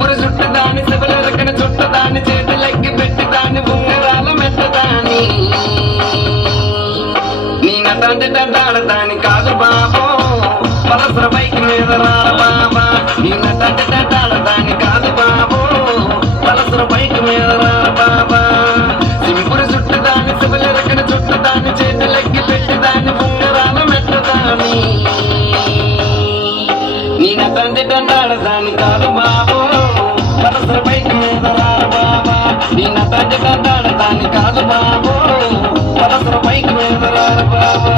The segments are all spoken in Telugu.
సింపురు చుట్టదాని శివలెరకన చుట్టదాని చేతులెక్కి పెట్టిదాని ఉంగరాల మెట్టదాని నీ నటాంటి టాడదాని కాదు బాబో పలసర బైక్ మీద రాల బాబా నీ నటాంటి టాడదాని కాదు బాబో పలసర బైక్ మీద రాల బాబా సింపురు చుట్టదాని శివలెరకన చుట్టదాని చేతులెక్కి పెట్టిదాని ఉంగరాల మెట్టదాని నీ నటాంటి టాడదాని కాదు బాబో పలసర బైక్ మీద రాల బాబా నీ నటాంటి టాడదాని కాదు బాబో పలసర బైక్ మీద రాల బాబా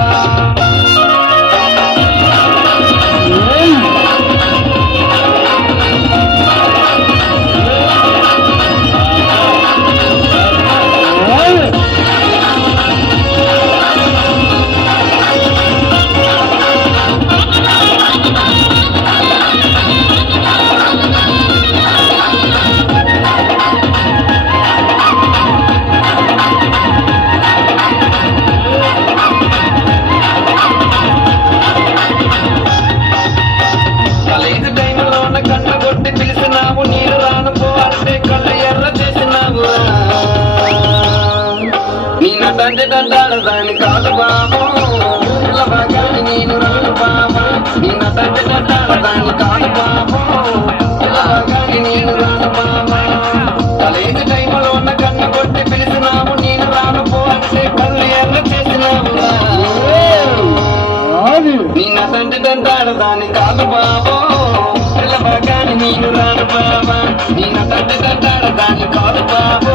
కన్ను కొట్టి పిలిచినావు నీరు రాను పో అంటే కళ్ళు ఎర్ర చేసినావు నీ నటంటే దండాడదాని కాదు బాబు పిల్లబాగాని నేను రాను బాబా నీ నటంటే దండాడదాని కాదు బాబు పిల్లబాగాని నేను రాను బాబా కాలేజీ టైంలో ఉన్న కన్ను కొట్టి పిలిచినావు నేను రాను పో అంటే కళ్ళు ఎర్ర చేసినావు నీ నటంటే దండాడదాని కాదు బాబు పిల్లబాగాని నేను రాను బాబా నీ నటంటే దండాడదాని కాదు బాబు